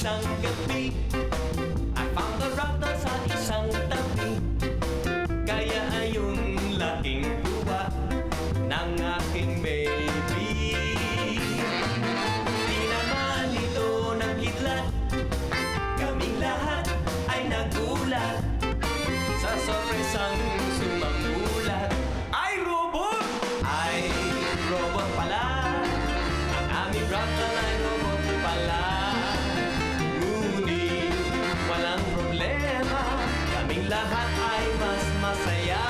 isang gabi, I found the router sa isang tabi. Kaya ayun laking luha ng aking baby. Di naman ito nagkidlat, kaming lahat ay nagulat sa sorpresang sumamulat. Ay robot! Ay robot pala, ang aming router ay robot pala. Ngunit walang problema, kaming lahat ay mas masaya.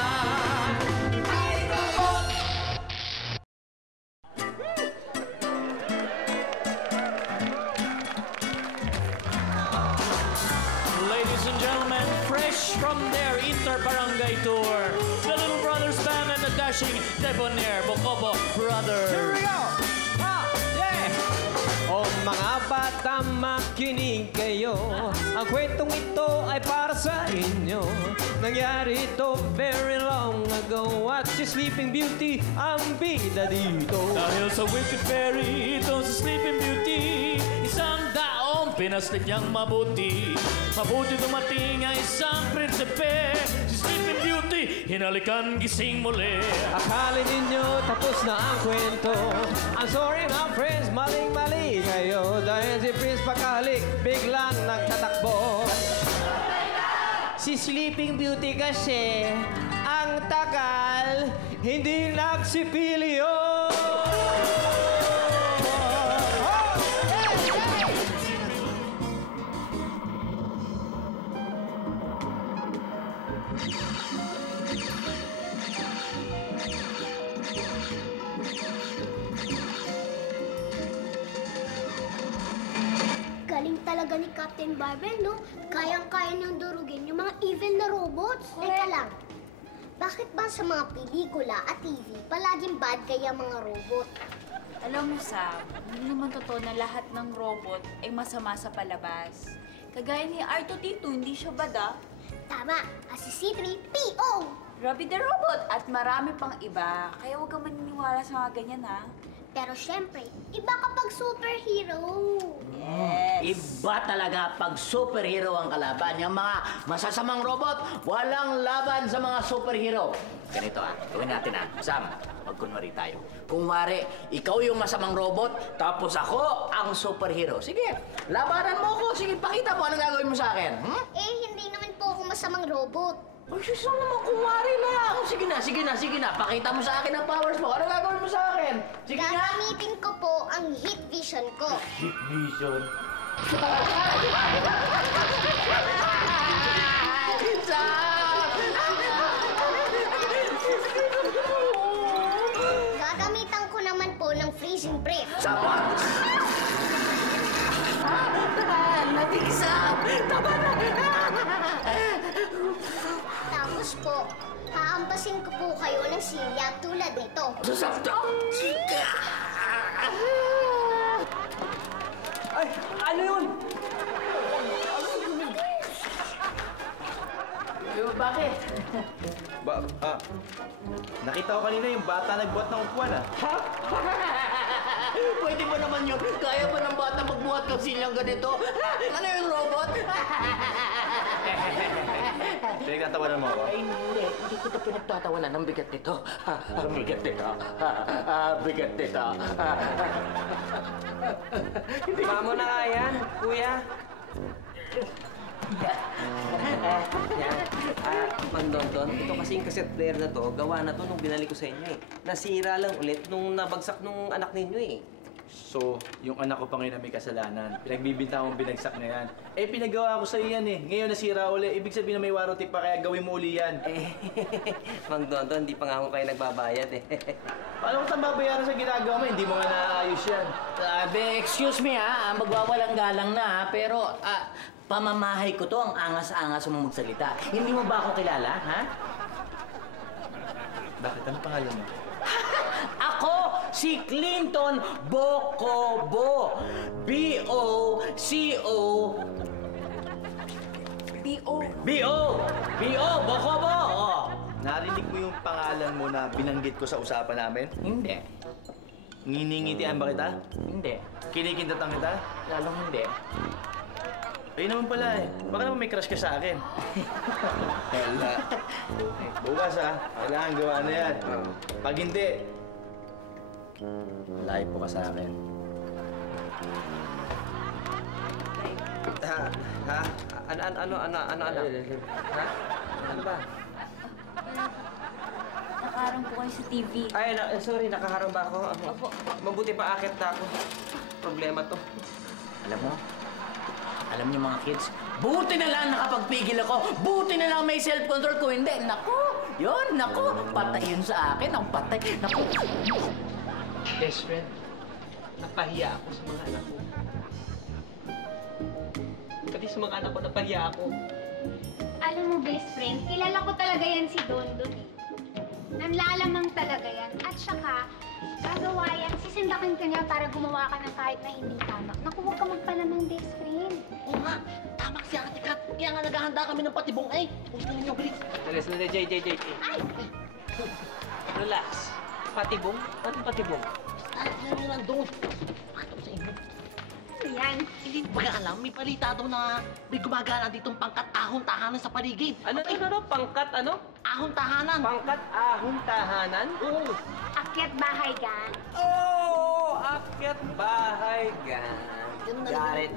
Ay robot! Ladies and gentlemen, fresh from their inter-barangay tour, the Little Brothers Band and the dashing debonair Bocobo Brothers. Here we go! Ha! Yeah! O mga bata, makinig kayo. Ang kwentong ito ay para sa inyo. Nangyari ito very long ago. At si Sleeping Beauty ang bida dito. Dahil sa Wicked Fairy, ito si Sleeping Beauty, isang daong pinaslit niyang mabuti. Mabuti dumating ang isang prinsipe, si Sleeping Beauty, hinalikan gising muli. Akala ninyo tapos na ang kwento. I'm sorry mga friends, maling-mali kayo. Dahil si Prince Pakalik biglang nagtatakbo. Si Sleeping Beauty kasi ang tagal, hindi nagsipilyo. Galing talaga ni Captain Barbell, no? Kayang-kaya niyang durugin yung mga evil na robots. Teka lang, bakit ba sa mga pelikula at TV palaging bad kaya mga robot? Alam mo, Sam, hindi naman totoo na lahat ng robot ay masama sa palabas. Kagaya ni R2-D2, hindi siya bada. Tama, si C3PO! Robbie the Robot at marami pang iba. Kaya huwag kang maniniwala sa mga ganyan, ha? Pero syempre, iba kapag superhero. Yes. Iba talaga pag superhero ang kalaban. Yung mga masasamang robot, walang laban sa mga superhero. Ganito gawin natin Sam, magkunwari tayo. Kung wari, ikaw yung masamang robot, tapos ako ang superhero. Sige, labanan mo ako. Sige, pakita mo anong gagawin mo sa akin. Hindi naman po ako masamang robot. Ay, sus naman, kumari lang. Sige na. Pakita mo sa akin ang powers mo. Ano gagawin mo sa akin? Sige nga. Gagamitin ko po ang heat vision ko. Heat vision? Gagamitan ko naman po ng freezing breath. Sapat! Natigisa! Tama na! Tapos po, haampasin ko po kayo ng silya tulad nito. Susapto! Chika! Ay, ano yun? Bakit? Nakita ko kanina yung bata nagbuhat ng upuan Pwede ba naman yun? Kaya ba ng bata magbuhat ng silyang ganito? Ano yung robot? Pinagtatawanan mo ako? Ay, hindi kita pinagtatawanan. Ang bigat nito. Ang bigat nito. Bigat nito. Mamo na nga yan, kuya. Mandondon, ito kasing cassette player na to, gawa na to nung binalik ko sa inyo eh. Nasira lang ulit nung nabagsak nung anak ninyo eh. So, yung anak ko pa ngayon na may kasalanan. Pinagbibintang mong binagsak na yan. Pinagawa ko sa'yo yan eh. Ngayon nasira uli. Ibig sabihin na may warranty pa, kaya gawin mo uli yan. Mang Dondon, hindi pa nga ako kayo nagbabayad eh. Paano ko tang babayaran sa ginagawa mo? Hindi mo nga naayos yan. Excuse me magwawalang galang na pero pamamahay ko to, ang angas-angas mo magsalita. Hindi mo ba ako kilala, ha? Bakit? Ano pangalan mo? Ako, si Clinton Bocobo. B-O-C-O... B.O. B-O! B-O! Bocobo! Narinig mo yung pangalan mo na binanggit ko sa usapan namin? Hindi. Nginingitian ba kita? Hindi. Kinikindatan kita? Lalong hindi. Kayo naman pala eh. Baka naman may crush ka sa akin. Wala. Bukas kailangan gawa na yan. Pag hindi, layo po ka sa akin. Ha? Ano? Ha? Ano ba? Nakaharang po kayo sa TV. Ay, sorry, nakaharang ba ako? Opo. Mabuti pa akit na ako. Problema to. Alam niyo mga kids, buti na lang nakapagpigil ako. Buti na lang may self-control ko. Hindi, naku, patay yun sa akin. Ang patay, naku. Best friend, napahiya ako sa mga anak ko. Pati sa mga anak ko, napahiya ako. Alam mo, best friend, kilala ko talaga yan si Dondon eh. Nanlalamang talaga yan. At saka, gagawa yan, sisindakin ka niya para gumawa ka ng kahit na hindi tama. Naku, huwag ka magpalamang, best friend. Oo nga, tama si Ate Kat. Kaya nga naghahanda kami ng patibong eh. Huwag na ninyo, bilis. Sandali, Jay. Relax. Patibong? Anong patibong? Yan yung nandun. Pato sa inyo. Ano yan? Hindi baga alam, may balita daw na may gumagana ditong pangkat ahon tahanan sa paligid. Ano? Pangkat ano? Ahon tahanan. Pangkat ahon tahanan? Oo. Akyat bahay gang. Oh, akyat bahay gang. Ganun na Got rin. it.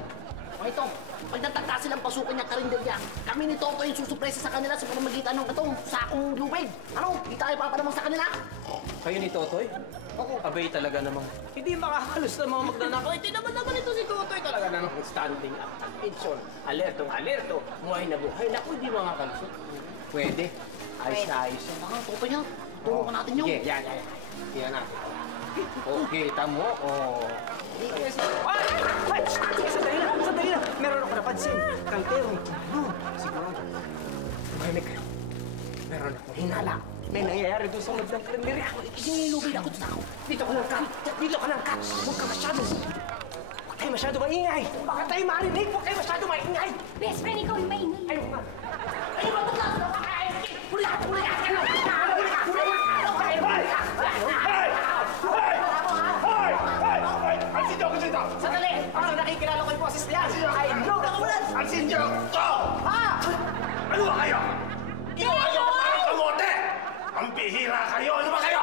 O ito, pag natagka silang pasukin niya karinderya, kami ni Toto yung susupresa sa kanila sa pamamagitan ng itong sakong lubig. Ano? Di tayo papanamang sa kanila? Kayo ni Totoy? Oo. Abay talaga namang hindi makakalos na mga magnanakaw. Hindi naman ito si Totoy talaga namang standing up attention. Alerto. Buhay na buhay. Naku, hindi makakalusot. Pwede. Ayos na ayos. Mga Toto niya, tulungan natin yun. Sige, yan. Yan natin. Okay, tamo. Oh. Ay! Sandali lang. Meron ako napansin. Kantero. Sigurado. Mahimik kayo. Meron ako hinala. May nangyayari doon sa loob ng karinderya. Sinilubid ako sa ako. Dito ka lang, Kat. Huwag ka masyado. Huwag kayo masyado maingay. Baka tayo marinig. Huwag kayo masyado maingay. Best friend, ikaw yung mainit. Ayaw nga. Sandali! Para nakikilala ko yung boses niya. I know the words. Asin niyo ko! Ano ba kayo? Ginawa niyo ko parang kamote! Ang bihira kayo! Ano ba kayo?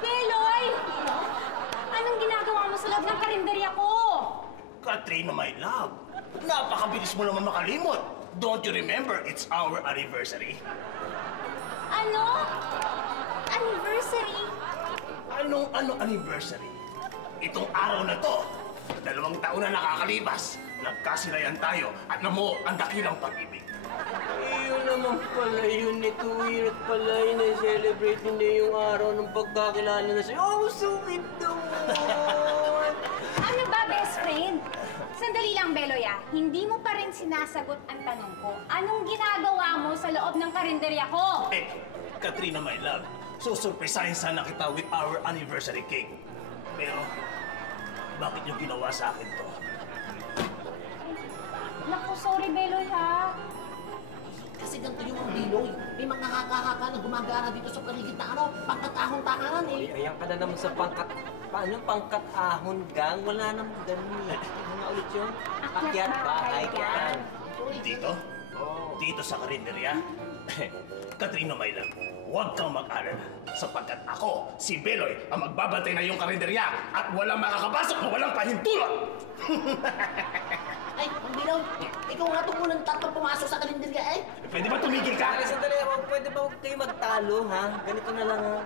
Beloy! Anong ginagawa mo sa loob ng karinderya ko? Katrina, my love. Napakabilis mo naman makalimot. Don't you remember it's our anniversary? Ano? Anniversary? Anong anniversary? Itong araw na to, 2 taon na nakakalipas. Nagkasilayan tayo at namuo ang dakilang pag-ibig. Yun naman pala yun ni Tuwir at pala yun na-celebrate niya yung araw ng pagkakilala na siya. Oh, sweet naman! Ano ba, best friend? Sandali lang, Beloy ah. Hindi mo pa rin sinasagot ang tanong ko. Anong ginagawa mo sa loob ng karinderya ko? Katrina, my love, susurpresahin sana kita with our anniversary cake. Pero, bakit niyo ginawa sa akin to? Naku, sorry, Beloy ha. Kasi ganito yung Biloy. May mga haka-haka na gumagana dito sa paligid na ano, pangkat-ahon tahanan eh. Ayan ka na naman sa pangkat... Paano pangkat ahon gang? Wala namang ganun eh. Ano nga ulit yun? Akyat bahay gang. Dito? Dito sa karinderya? Katrina, my love, huwag kang mag-alala. Sapagkat ako, si Beloy, ang magbabantay na yung karinderya at walang makakapasok na walang pahintulot! Ay, Biloy, ikaw nga itong unang tatang pumasok sa kalendarya eh. Pwede ba tumigil ka? Sandali, pwede ba huwag kayo magtalo, ha? Ganito na lang, ha?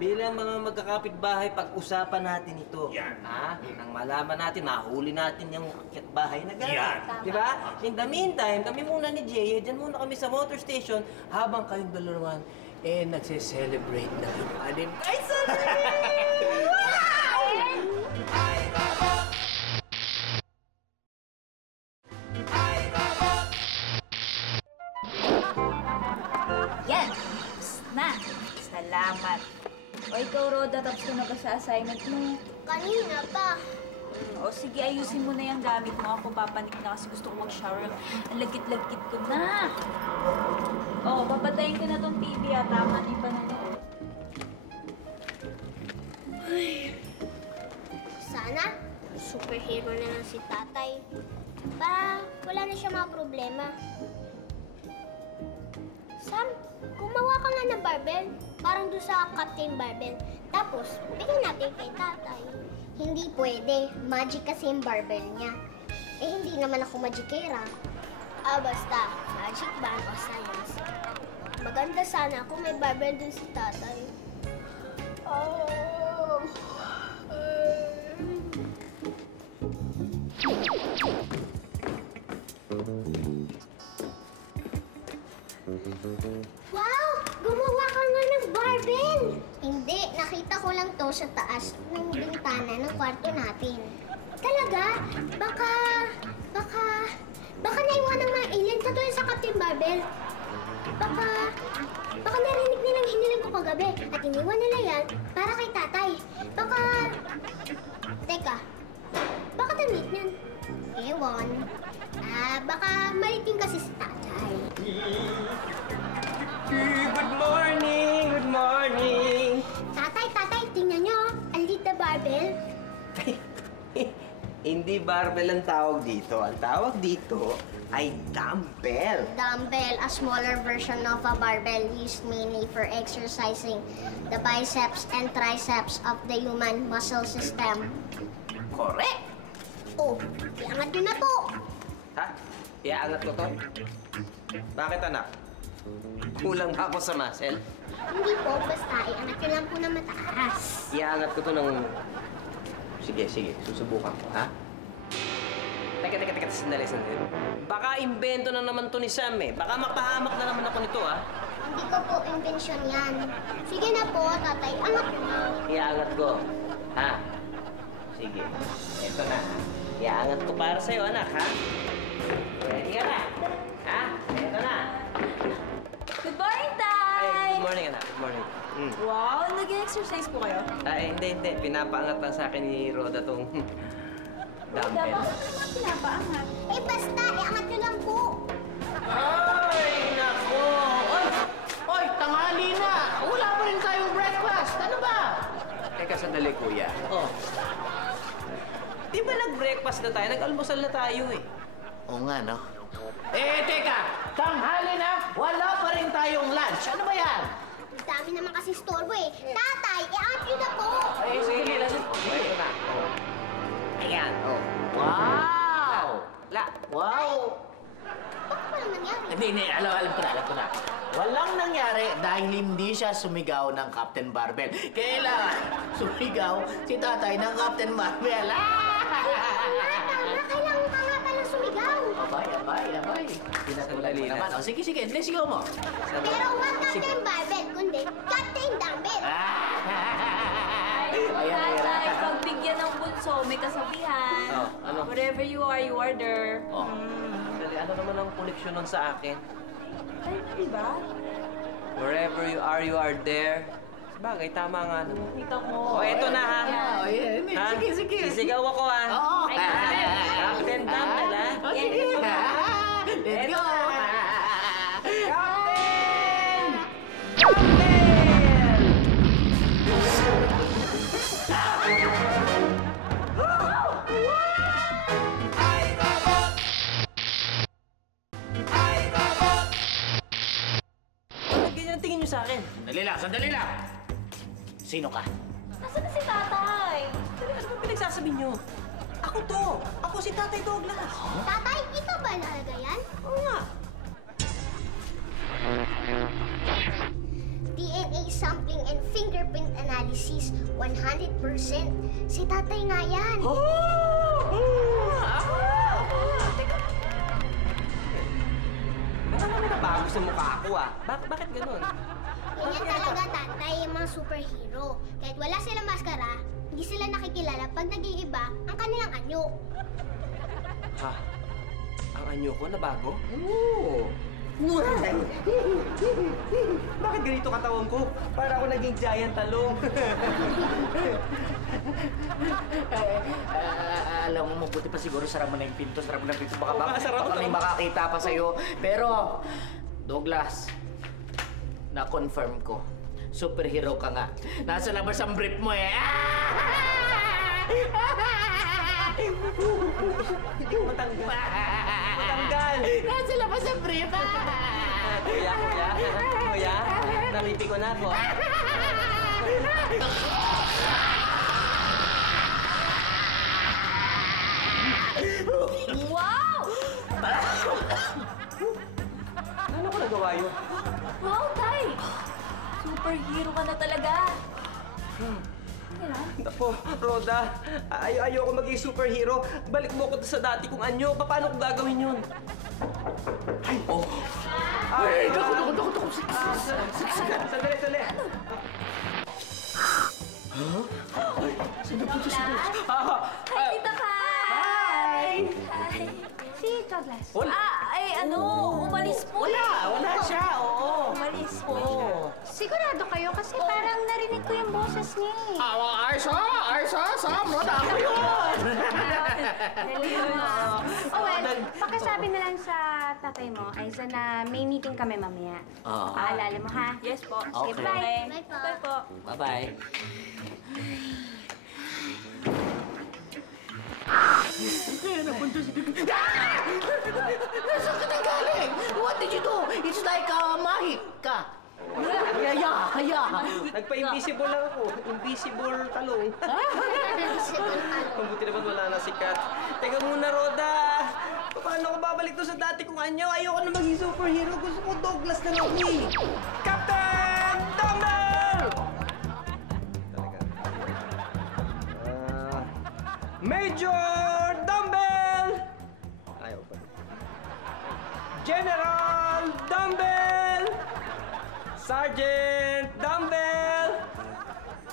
Bilang mga magkakapit-bahay, pag-usapan natin ito. Yan. Ha? Nang malaman natin, mahuli natin yung akyat bahay na gano'n. Yan. Di ba? In the meantime, kami muna ni Jay, dyan muna kami sa motor station, habang kayong dalawan, nagse-celebrate na yung anniversary! Yan! Tapos na! Salamat! O ikaw, Roda, tapos ka na ba sa assignment mo? Kanina pa. O sige, ayusin mo na yung gamit mo. Ako papanik na kasi gusto ko mag-shower. Ang lagkit-lagkit ko na. O, papatayin ko na tong TV at tama na yung panonood. Sana, superhero na lang si tatay. Para wala na siya mga problema. Sam, gumawa ka nga ng barbell. Parang doon sa Captain Barbell. Tapos, bigyan natin kay tatay. Hindi pwede. Magic kasi yung barbell niya. Eh, hindi naman ako magikera. Basta. Magic ba o science? Maganda sana kung may barbell dun si tatay. Wow! Gumawa ka nga ng barbell! Hindi, nakita ko lang to sa taas ng bintana ng kwarto natin. Talaga? Baka naiwan ng mga alien katulad sa Captain Barbell. Baka narinig nilang hiniling ko kagabi at iniwan nila yan para kay tatay. Teka, baka damit niyan? Ewan. Baka maliting kasi si tatay. Good morning! Good morning! Tatay, tingnan niyo. Ang liit na barbell. Hindi barbell ang tawag dito. Ang tawag dito ay dumbbell. Dumbbell, a smaller version of a barbell used mainly for exercising the biceps and triceps of the human muscle system. Correct! Oh, iangat nyo na po. Ha? Iaangat ko to? Bakit, anak? Kulang ba ako sa muscle? Hindi po, basta iangat nyo lang po na mataas. Iaangat ko to ng... Sige. Susubukan ko, ha? Teka, sandali. Baka invento na naman to ni Sam, eh. Baka mapahamak na naman ako nito, ha? Hindi ko po invensyon yan. Sige na po, tatay. Angat nyo na. Iaangat ko. Ha? Sige. Ito na. Iaangat ko para sa'yo, anak, ha? Ready ka na? Ha? Ito na. Good morning, Tay! Ay, good morning, anak. Good morning. Wow, nag-exercise po kayo? Hindi. Pinapaangat lang sa akin ni Roda tong dumbbell. Bakit naman pinapaangat? Basta, iangat nyo lang po. Ay, nako! Oy, tanghali na! Wala pa rin tayong breakfast! Ano ba? Teka, sandali, kuya. Oh, Di ba nag-breakfast na tayo? Nag-almusal na tayo, eh. oo nga, no? Teka! Tanghali na! Wala pa rin tayong lunch! Ano ba yan? Ang dami naman kasi storbo eh. Tatay, iangat nyo na po. Sige. Ito na. Ayan. Wow! Wow! Bakit pa naman nangyari? Hindi. Alam ko na. Walang nangyari dahil hindi siya sumigaw ng Captain Barbell. Kailangan sumigaw si tatay ng Captain Barbell. Tama, kailangan ka nga palang sumigaw. Abay. Pinatulan mo Sandali na. naman. O, sige. Sigaw mo. Pero huwag Captain Barbell, kundi Captain Dumbbell. Tatay, pagbigyan ng bunso, may kasabihan. Oh, ano? Wherever you are there. Oh. Sandali, ano naman ang koneksyon nun sa akin? Ay, diba? Wherever you are there. Bagay, tama nga naman. Kita mo. Eto na, ha? Oh, yeah. Ha? Sige. Sisigaw ako, ha? Oo. Ay, Captain Dumbbell, ha? Oh, sige. Let's go. Captain! Bakit ganyan ang tingin niyo sa akin? Sandali lang. Sino ka? Nasaan na si tatay? Ano ba pinagsasabi niyo? Ako to! Ako si Tatay Douglas! Tatay, ikaw ba nalagayan? Oo nga! DNA sampling and fingerprint analysis, 100%. Si tatay nga yan. Baka naman nabago sa mukha ko, ah. Bakit ganun? Ganyan talaga tatay yung mga superhero. Kahit wala silang maskara, hindi sila nakikilala pag naging iba ang kanilang anyo. Ha? Ang anyo ko nabago? Oo. Bakit ganito katawan ko? Para ako naging giant talong. Alam mo, mabuti pa siguro sara mo na yung pinto. Baka, Oo nga, sara ko baka may to. makakita pa sa'yo. Pero, Douglas, na-confirm ko. Superhero ka nga. Nasa labas ang brief mo eh. Hindi ko matanggal. Matanggal! Nasa labas ang brief, Kuya, naripi ko na ako. Wow! Ano ko nagawa yun? Wow, Tay! Superhero ka na talaga. Naku, Roda, ayoko maging superhero. Balik mo ko sa dati kong anyo. Paano ko gagawin yun? Ay, oh. Ay, naku. Sandali. Huh? Ay, sino po ito si Douglas? Hi, Tita Kai! Hi! Si Douglas. Umalis po. Wala siya, oo. Umalis po. Sigurado kayo kasi parang narinig ko yung boses niya eh. Aisa, Sam, Roda, ako yun. Oh well, pakisabi na lang sa tatay mo, Aiza, na may meeting kami mamaya. Oo. Paalala mo ha? Yes po. Okay. Sige, bye. Bye po. Bye po. Bye-bye. Nasaan ka nang galing? What did you do? It's like mahik ka. Kaya. Nagpa-invisible lang ako. Invisible talong. Mabuti naman wala na si Kat. Teka muna, Roda. Paano ako babalik to sa dati kong anyo? Ayoko na maging superhero. Gusto ko Douglas na lang eh. Captain Dumbbell! Major Dumbbell! Ayaw pa. General Dumbbell! Sergeant Dumbbell!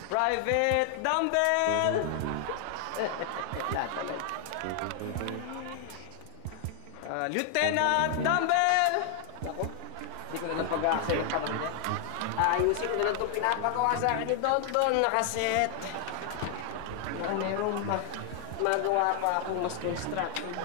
Private Dumbbell! Lieutenant Dumbbell! Ako, hindi ko na lang pag-aaksaya yung panahon niya. Ayusin ko na lang itong pinapagawa sa akin ni Don nakaset. Baka merong magawa pa akong mas constructive.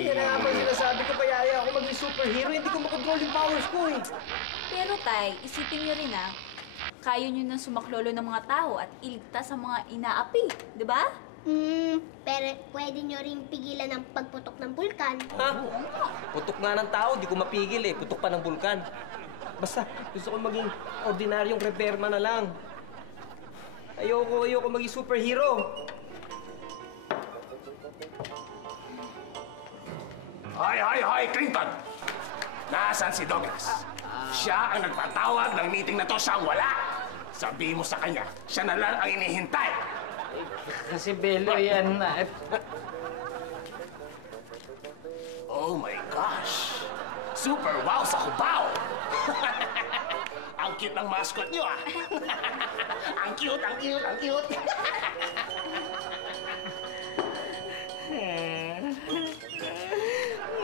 Yan na nga ba yung sinasabi ko, payaya ako maging superhero, hindi ko makontrol yung powers ko eh. Pero Tay, isipin niyo rin kaya niyo nang sumaklolo ng mga tao at iligtas sa mga inaapi, di ba? Pero pwede nyo rin pigilan ang pagputok ng bulkan. Ha? Putok nga ng tao, di ko mapigil eh. Putok pa ng bulkan. Basta, gusto ko maging ordinaryong repairman na lang. Ayoko maging superhero. Hi, Clinton! Nasaan si Douglas? Siya ang nagpatawag ng meeting na to, siyang wala! Sabi mo sa kanya, siya na lang ang inihintay! Kasi Belo yan na. Oh my gosh! Super wow sa Cubao! Ang cute ng mascot niyo, ah! Ang cute!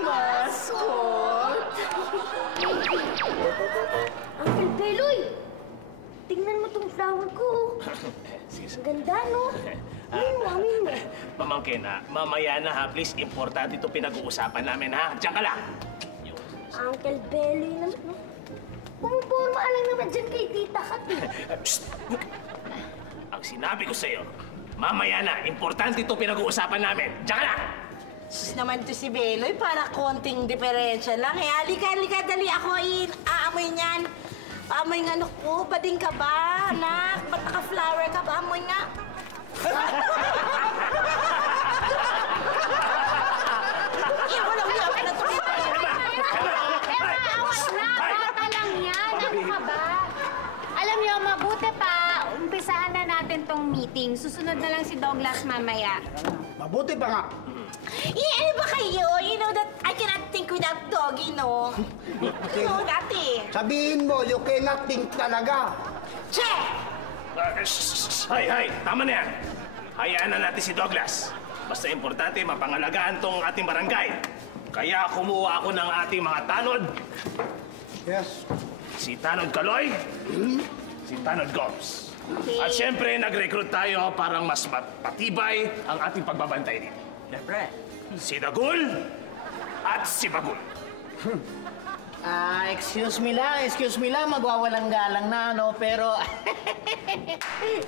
Mascot! Uncle Beloy! Tingnan mo tong flower ko. Ang ganda, no? Amin mo. Pamangkin, mamaya na ha, please. Importante ito pinag-uusapan namin, ha? Diyan ka lang! Uncle Beloy naman, no? Pumupurma lang naman dyan kay Tita Kat. Psst! Ang sinabi ko sa'yo, mamaya na, importante ito pinag-uusapan namin. Diyan ka lang! Sus naman to si Beloy, para konting diferensya lang. Eh, halika, dali ako aamoy niyan. Amoy nga, naku, bading ka ba, anak? Ba't naka-flower ka ba? Amoy nga. Walang hiya ka na to. Awas na! Bata lang yan! Ano ka ba? Alam niyo, mabuti pa, umpisahan na natin tong meeting. Susunod na lang si Douglas mamaya. Mabuti pa nga. Ano ba kayo? You know that I cannot think without doggy, no? You know that eh. Sabihin mo, you cannot think talaga. Che! Hay! Tama na yan! Hayaan na natin si Douglas. Basta importante, mapangalagaan tong ating barangay. Kaya kumuha ako ng ating mga tanod Yes. Si Tanod Kaloy, si Tanod Gomes. At siyempre, nag-recruit tayo para mas matibay ang ating pagbabantay dito. Siyempre. Si Dagul at si Bagul. Excuse me lang, magwawalang galang na, no? Pero,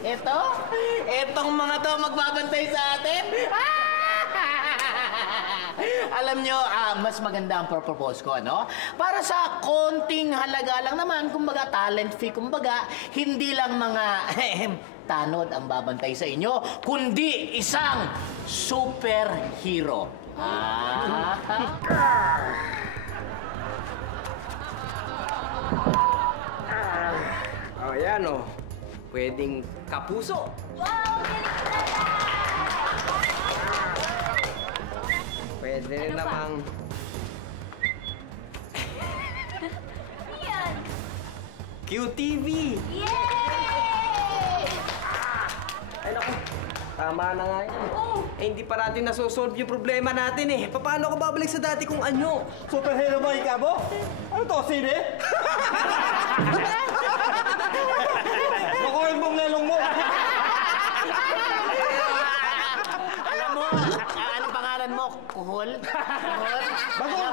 etong mga to magbabantay sa atin. Alam nyo, mas maganda ang propose ko, ano? Para sa konting halaga lang naman, kumbaga talent fee, kumbaga, hindi lang mga tanod ang babantay sa inyo, kundi isang superhero. Oh, yan oh. Pwedeng kapuso. Wow! Pwede rin Ano pa? namang... Yan! QTV! Yay! Ay, naku. Tama na nga yan. Oh! Eh, hindi pa natin nasosolve yung problema natin eh. Paano ako babalik sa dati kong anyo? Superhero ba ikabo? Ano to, sine? Nakuhin mong lelong mo! Alam mo, anong pangalan mo? Kuhol? Kuhol? Bagol!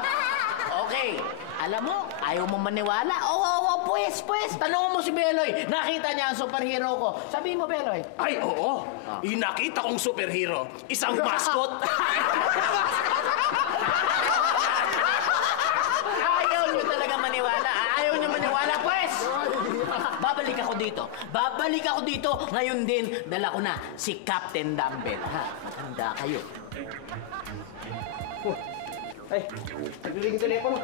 Okay. Alam mo, ayaw mo maniwala. Oo, pues. Tanong mo si Beloy. Nakita niya ang superhero ko. Sabihin mo, Beloy. Ay, oo. Inakita kong superhero. Isang mascot. Ayaw niyo talaga maniwala. Ayaw niyo maniwala, pues. Babalik ako dito. Ngayon din, dala ko na si Captain Dumbbell. Handa kayo. Ay, nagriring yung telepono.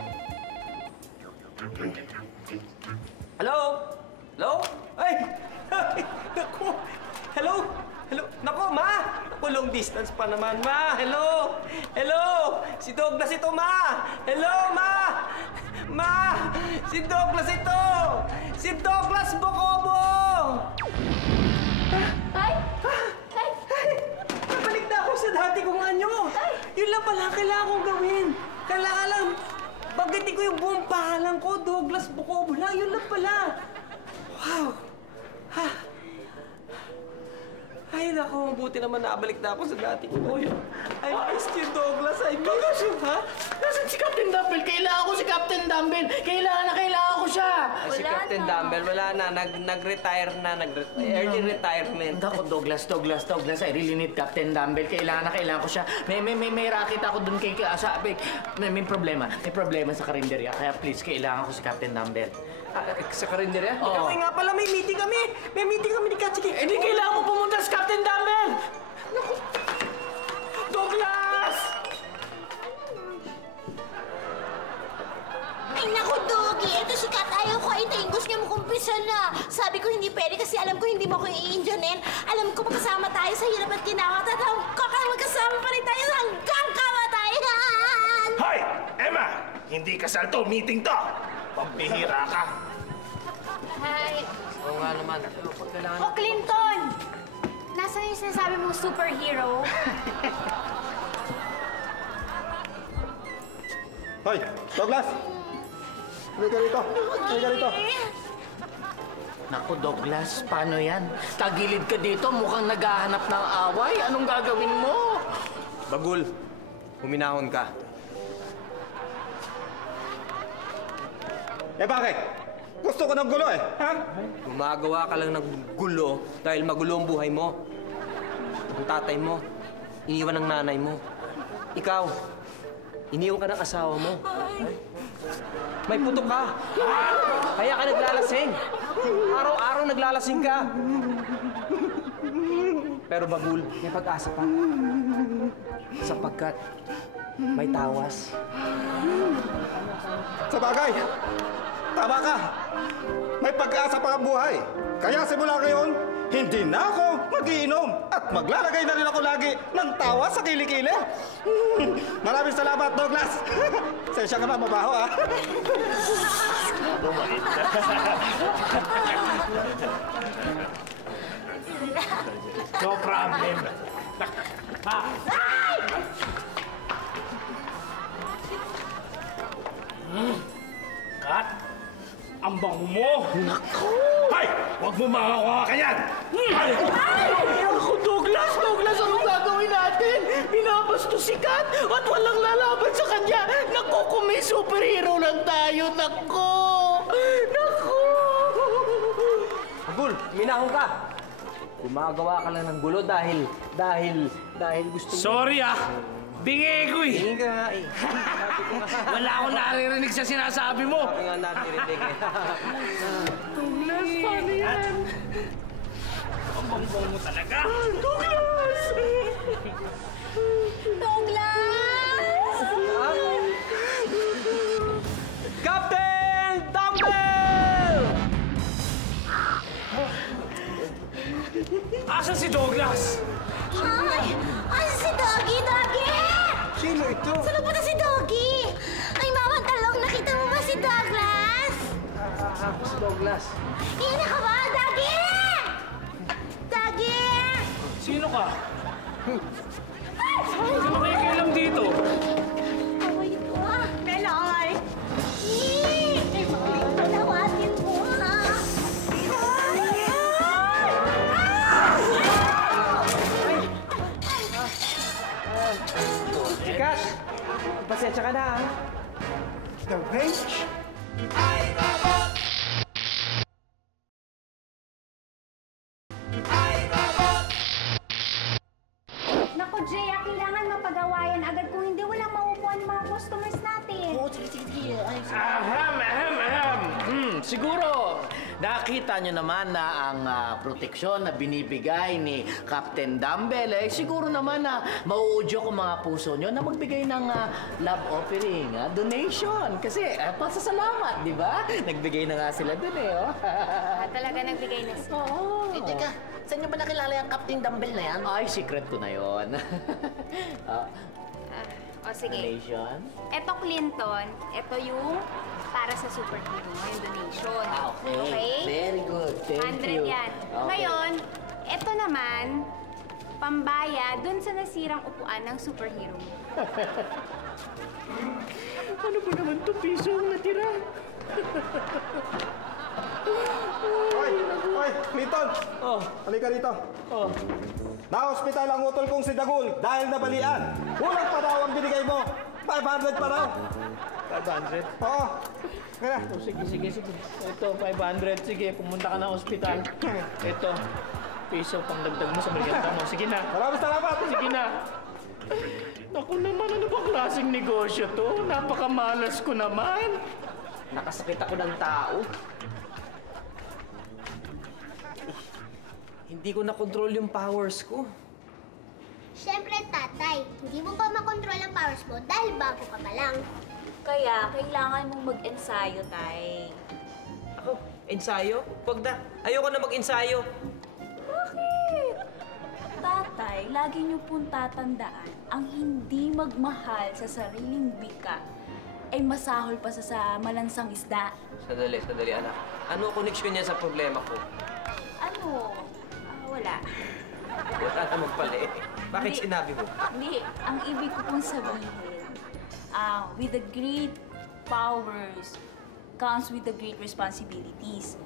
Hello? Hello? Ay! Naku! Hello? Hello? Naku, ma! Naku, long distance pa naman, ma! Hello? Hello? Si Douglas ito, ma! Hello, ma! Ma! Si Douglas ito! Si Douglas Bocobo! Ay! Nabalik na ako sa dati kong anyo! Yun lang pala kailangan kong gawin. Kailangan lang banggitin ko yung buong pangalan ko, Douglas Bocobo lang. Yun lang pala. Wow! Ha! Ay, naku, mabuti naman nakabalik na ako sa dati kong anyo. I missed you, Douglas. I missed you, ha? Nasaan si Captain Dumbbell? Kailangan ko si Captain Dumbbell. Kailangan ko siya. Ay, si Captain Dumbbell, wala na. Nag-retire na. Early retirement. Ako, Douglas. I really need Captain Dumbbell. Kailangan ko siya. May racket ako dun kay sabi. May problema sa karinderya. Kaya please, kailangan ko si Captain Dumbbell. Sa karinderya? Oo. Okay nga pala, may meeting kami. May meeting kami ni Katsuki. Hindi kailangan mo pumunta sa Captain Dumbbell! Naku! Douglas! Ay, naku, Doggy. Ito si Kat. Ayaw ko. Gusto niya makumpisa na. Sabi ko hindi pwede kasi alam ko hindi mo ako i-injunin. Alam ko magkasama tayo sa hirap at ginawa. Tatawag ko kaya magkasama pa rin tayo hanggang kamatayan! Hoy! Emma! Hindi kasal to. Meeting to. Pambihira ka. Hi. Oo nga naman. Oh, Clinton! Nasaan yung sinasabi mong superhero? Hoy, Douglas! Halika rito. Naku, Douglas, paano yan? Tagilid ka dito, mukhang naghahanap ng away. Anong gagawin mo? Bagul, huminahon ka. Eh bakit? Gusto ko ng gulo eh, ha? Gumagawa ka lang ng gulo dahil magulo ang buhay mo. Ang tatay mo, iniwan ng nanay mo. Ikaw, iniwan ka ng asawa mo. May putok ka. Kaya ka naglalasing. Araw-araw naglalasing ka. Pero Bagul, may pag-asa pa. Sapagkat may tawas. Sa bagay, tama ka. May pag-asa pa ang buhay. Kaya simula ngayon, hindi na ako mag-iinom at maglalagay na rin ako lagi ng tawa sa kilikili. Maraming salamat, Douglas. Sensya ka na, mabaho, ha? No problem. Kat, Ang bango mo! Naku! Hay! Huwag mo makakuha ka yan! Ay! Ako, Douglas! Douglas, anong gagawin natin? Binabastos si Kat at walang lalaban sa kanya. Naku, kung may superhero lang tayo, naku! Naku! Agul, minahon ka! Gumagawa ka lang ng gulo dahil gusto mo... Sorry bingi ko eh! Tingin ka nga eh. Wala akong naririnig sa sinasabi mo! Sabi nga naririnig eh. Douglas, paano yan? Ang bangbang mo talaga! Douglas! Douglas! Captain Dumbbell! Asan si Douglas? Ay! Ay, si Doggy! Doggy! Sino ito? Saan napunta si Doggy? Ay, Mamang Talong, nakita mo ba si Douglas? Si Douglas. Iyan ka ba, Doggy? Doggy! Sino ka? Sino nakikialam dito? Away ito Meloy! Palawatin mo Kat, pasensya ka na ha. The Range? Naku, Jay, kailangan mapagawayan agad. Kung hindi, walang maupuan ng mga customers natin. Oo, sige. Siguro, nakita nyo naman na ang proteksyon na binibigay ni Captain Dumbbell, siguro naman na mauudyo ko mga puso nyo na magbigay ng love offering, donation. Kasi, pasasalamat, di ba? Nagbigay na nga sila dun oh. Talaga nagbigay na sila. Oo. Teka, saan niyo ba nakilala yung Captain Dumbbell na yan? Ay, secret ko na yon. O sige. Donation? Eto, Clinton. Eto yung para sa superhero mo, yung donation. Okay. Very good. Thank 100 you. yan. Okay. Ngayon, eto naman, pambaya dun sa nasirang upuan ng superhero mo. Ano ba naman ito? Piso ang natira. Hoy, Clinton! Oh, Halika dito. oh. Na-hospital ang utol kong si Dagul dahil nabalian. Kulang pa daw ang binigay mo. 500 pa daw. 500? Oo. Kaya, Sige. Ito, 500. Sige, pumunta ka na ospital. Ito, piso pang dagdag mo sa merkanta mo. Sige na. maraming salamat. Sige na. Naku naman, ano ba klaseng negosyo to? Napakamalas ko naman. Nakasakit ako ng tao. Hindi ko na-control yung powers ko. Siyempre, tatay, hindi mo pa makontrol ang powers mo dahil bago ka pa lang. Kaya, kailangan mong mag-ensayo, Tay. Ako, ensayo? Huwag na. Ayoko na mag-ensayo. Bakit? Tatay, lagi niyo pong tatandaan, ang hindi magmahal sa sariling wika ay masahol pa sa malansang isda. Sadali, anak. Ano connection niya sa problema ko? Ano? Wala. Wala naman pala eh. Bakit Hindi. sinabi mo? Hindi, ang ibig ko pong sabihin, with the great powers comes with the great responsibilities.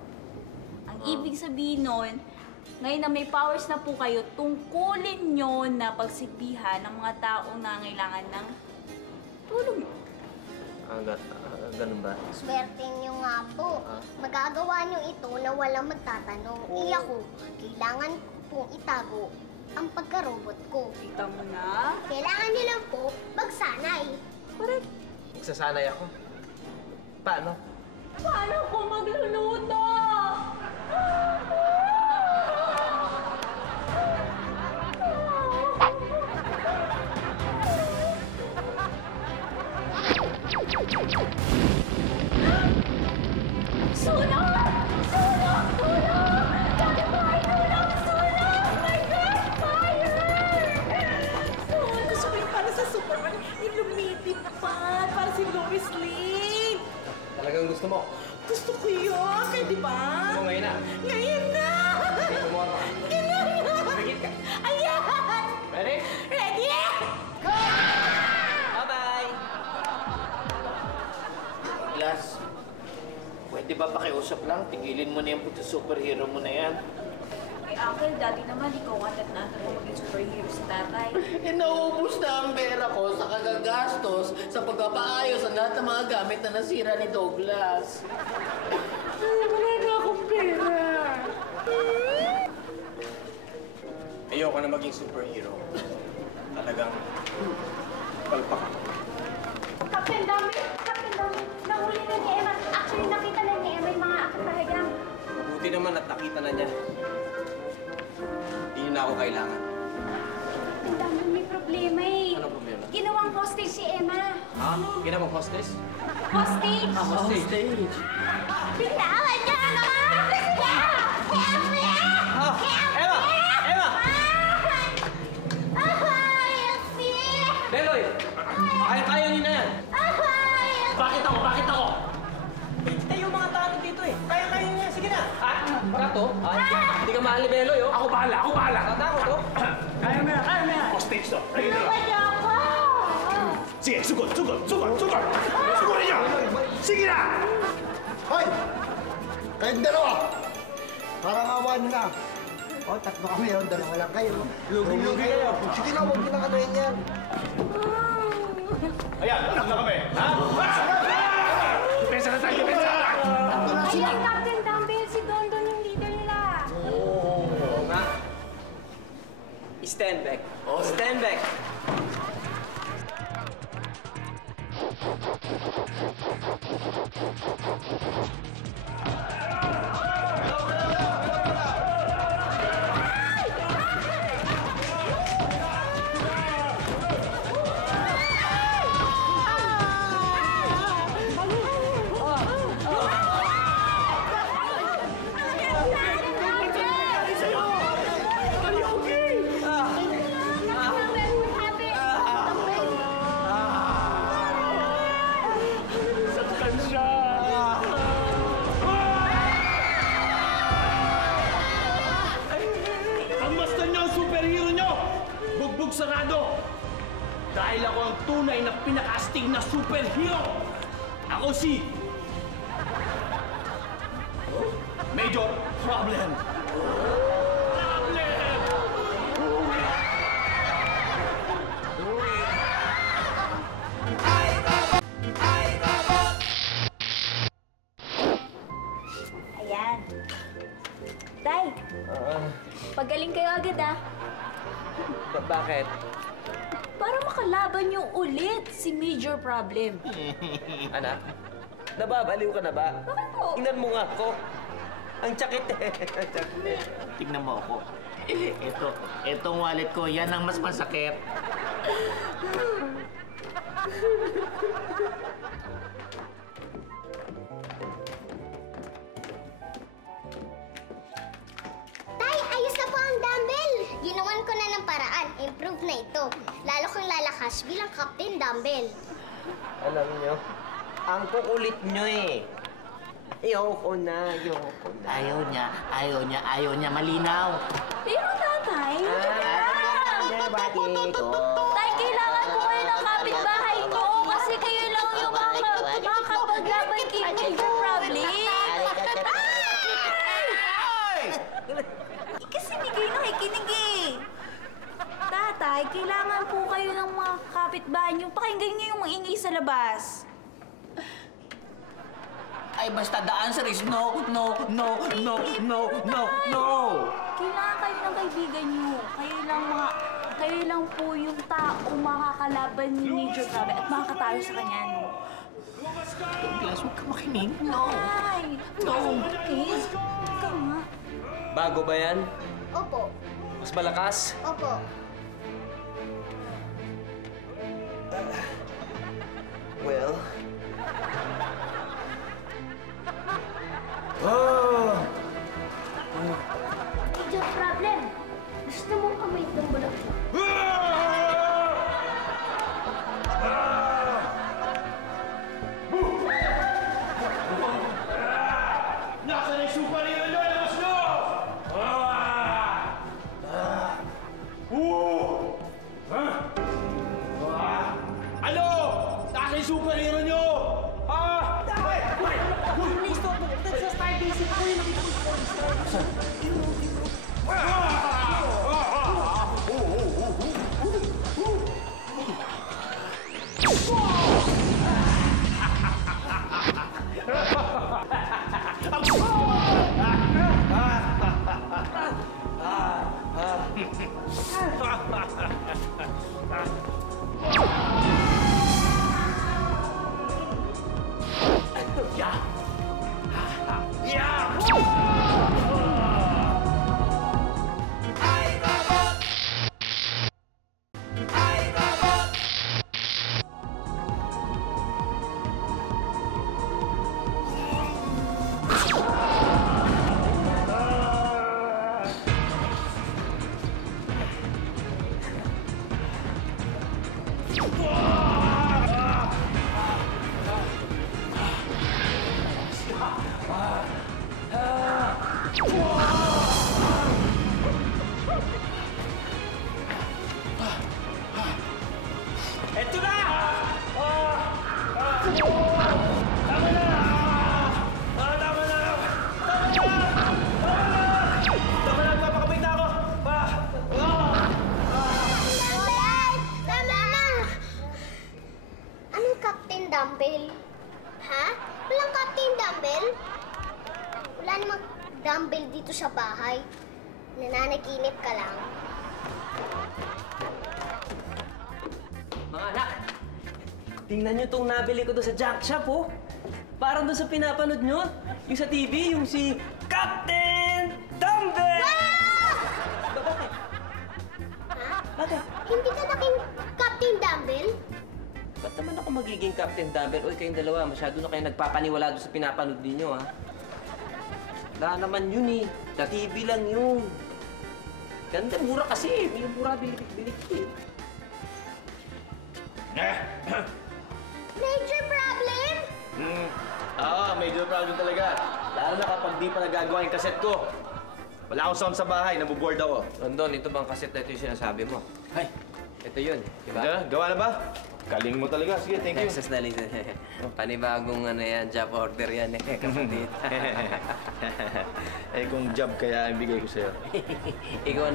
Ang ibig sabihin nun, ngayon na may powers na po kayo, tungkulin nyo na pagsilbihan ng mga taong nangailangan ng tulong. Ganun ba? Swerte niyo nga po. Magagawa niyo ito na walang magtatanong. Ako, kailangan pong itago ang pagka-robot ko. Kita mo na? Kailangan niyo lang po magsanay. Correct. Magsasanay ako. Paano? Paano ko magluluto? Sunog! Sunog! Tulong! Kapitbahay, tulong! Sunog! My God! Fire! Sunog! Gusto ko yung para sa Superman. Yung lumilipad. Para si Lois Lane. Talagang gusto mo? Gusto ko yun, pwede ba? Gusto mo ngayon na? Ngayon na! Okay, tomorrow. Ganyan na! Magigit ka. Ayan! Ready? Ready? Go! Bye-bye! Douglas, di ba pakiusap lang, tigilin mo na yung pagsa-superhero mo na yan. Eh, Uncle, dati naman ikaw ang nag-naantay mo maging superhero si tatay. Naubos na ang pera ko sa kagagastos sa pagpapaayos ang lahat ng mga gamit na nasira ni Douglas. Wala na akong pera. Ayoko na maging superhero. Talagang palpak ako. Captain Dami! Captain Dami! Nahuli na ni Emma. Actually, nakita na ni Emma yung mga akapahayang. Buti naman at nakita na niya. Hindi niyo na ako kailangan. Captain Dami, may problema eh. Ano problema? Ginawang hostage si Emma. Ha? Ginawang hostess? Hostage? Hostage? Bitawan niya ako! Help me! Ah! Emma! Emma! Help me! Beloy! Kaya niyo na yan! Bakit ako? Bakit ako? Eh, yung mga tao dito eh. Kaya niya. Sige na. Baka to? Hindi ka mahal ni Beloy, oh. Ako bahala! Ako bahala! Tatawa to. Kaya mo yan! Hostage to! Ayun na! Niyo ako! Sige, sugod! Sugod! Sugod! Sugod! Sugurin niyo! Sige na! Hoy! Kayong dalawa! Parang awa nyo na. O, tatlo kami yun. Dalawa lang kayo. Lugi-lugi kayo. Sige na, huwag nyo na katuhin yan. Ayan! Alam na kami! Ha? Depensa na tayo! Depensa! Ayan, Captain Dumbbell, si Dondon yung leader nila. Oo nga. Stand back. Oh, stand back. Sarado! Dahil ako ang tunay na pinakaastig na superhero! Ako si... Major Problem! Ayan. Tay, pagaling kayo agad ah. Bakit? Para makalaban niyo ulit si Major Problem. Anak, nababaliw ka na ba? Bakit po? Tingnan mo nga ako. Ang tsakit eh. Ang tsakit. Tignan mo ako. Itong wallet ko, yan ang mas masakit. Tay, ayos na po ang dumbbell. Ginawan ko na ng paraan. Improve na ito. Lalo kong lalakas bilang Captain Dumbbell. Alam nyo, ang kukulit nyo eh. Ayoko na. Ayaw niya, malinaw. Pero tatay, Bakit ko? tay, kailangan po kayo ng kapitbahay niyo kasi kayo lang yung makakapaglaban kay Major Problem. Kasi hindi kayo nakikinig eh. Tatay, kailangan po kayo ng mga kapitbahay niyo. Pakinggan niyo yung maingay sa labas. Ay, basta the answer is no. Kailangan kayo ng kaibigan niyo. Kayo lang po yung taong makakalaban ni Major Problem at makakatalo sa kanya, no? Douglas, huwag ka makinig. No. Ay, No. please. Ikaw nga. Bago ba yan? Opo. Mas malakas? Opo. Well... Major Problem. Gusto mong kamay itong bulaklak? Nasaan yung superhero nyo? Labas nyo! Ano? Nasaan yung superhero nyo? Eto na! Tama na! Tama na! Tama na! Papakabig na ako! Tama na! Anong Captain Dumbbell? Ha? Walang Captain Dumbbell? Wala namang dumbbell dito sa bahay. Nananaginip ka lang. Mga anak, tingnan nyo itong nabili ko doon sa junk shop, oh. Parang doon sa pinapanood nyo. Yung sa TV, yung si Captain Dumbbell! Bakit? Ha? Bakit? Hindi ka naking Captain Dumbbell? Ba't naman ako magiging Captain Dumbbell? Uy, kayong dalawa, masyado na kayo nagpapaniwala doon sa pinapanood ninyo, ha? Wala naman yun, eh. Sa TV lang yun. Ganda, mura kasi. May mura, bilik-bilik, eh. Major problem? Major problem talaga. Lalo na kapag di pa nagagawa yung kaset ko. Wala akong sound sa bahay, nabuboard ako. Rondon, ito bang kaset na ito yung sinasabi mo? Ay, ito yun, diba? Gawa na ba? Galing mo talaga. Sige, thank you. Texas Dali. Panibagong ano yan, job order yan eh, kapatid. Kung job kaya ang bigay ko sa'yo. Ikaw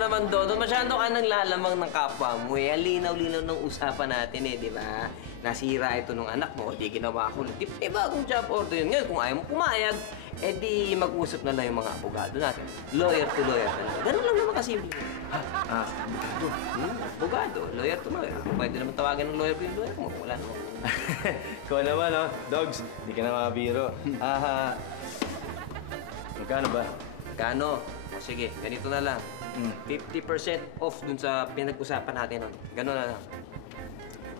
naman, Dodo, masyado ka nang lalamang ng kapwa mo eh. Ang linaw-linaw ng usapan natin eh, di ba? Nasira ito ng anak mo, di ginawa ko ulit. Bagong job order yun. Ngayon, kung ayaw mo pumayag, di mag-usap na lang yung mga abogado natin. Lawyer to lawyer na lang. Ganun lang naman kasi. Abogado, lawyer to lawyer. Pwede naman tawagin ng lawyer ko yung lawyer mo. Wala naman. Ikaw naman, no? Dogs, di ka na mabiro. Magkano ba? Magkano? O sige, ganito na lang. 50% off dun sa pinag-usapan natin nun. Ganun na lang.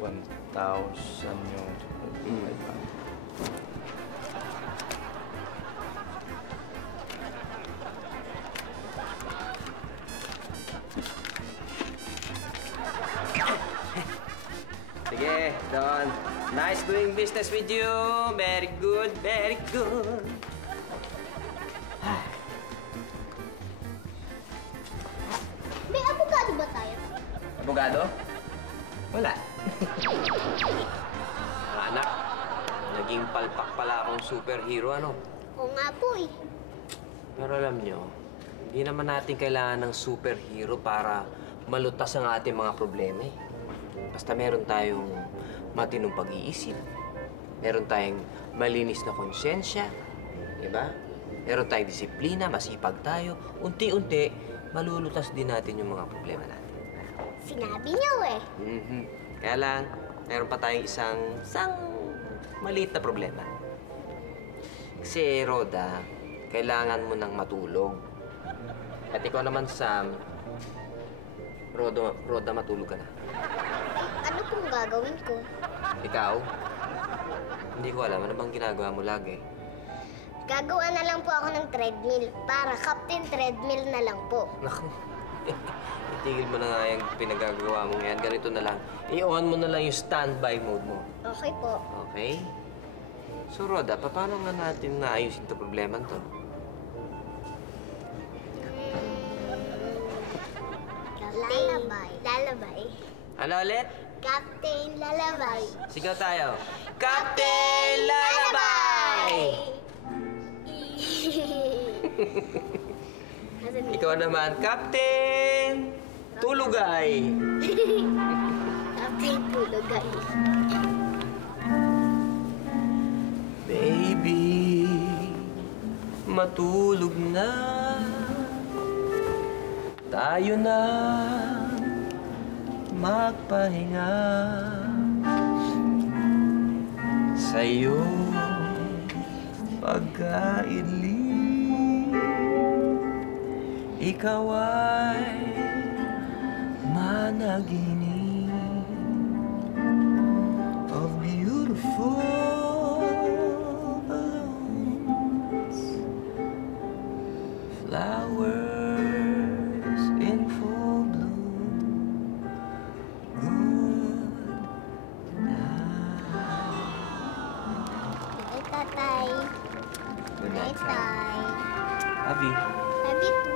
1,000 yung... Sige, Don. Nice doing business with you. Very good, very good. May abogado ba tayo? Abogado? Wala. Anak, naging palpak pala akong superhero, ano? Oo nga po eh. Pero alam nyo, hindi naman natin kailangan ng superhero para malutas ang ating mga problema eh. Basta meron tayong matinong pag-iisip, meron tayong malinis na konsyensya, di ba? Meron tayong disiplina, masipag tayo, unti-unti, malulutas din natin yung mga problema natin. Sinabi niyo eh. Kaya lang, meron pa tayong isang maliit na problema. Kasi, Roda, kailangan mo nang matulog. At ikaw naman, Sam, Roda, matulog ka na. Ano pong gagawin ko? Ikaw? Hindi ko alam. Ano bang ginagawa mo lagi? Gagawa na lang po ako ng treadmill para Captain Treadmill na lang po. Naku. Itigil mo na nga yung pinagagawa mo yan. Ganito na lang. I-on mo na lang yung standby mode mo. Okay po. Okay? So, Roda, paano nga natin naayusin ito problema to? Lalabay. Lalabay. Ano ulit? Captain Lalabay. Sigaw tayo. Captain Lalabay! Ikaw naman, Captain Tulugay. Captain Tulugay. Baby, matulog na. Tayo na magpahinga sa iyong pagkaidling. Ikaw ay managinip of beautiful balloons, flowers in full bloom. Good night. Tatay. Good night, Tay. Abby. Love you too.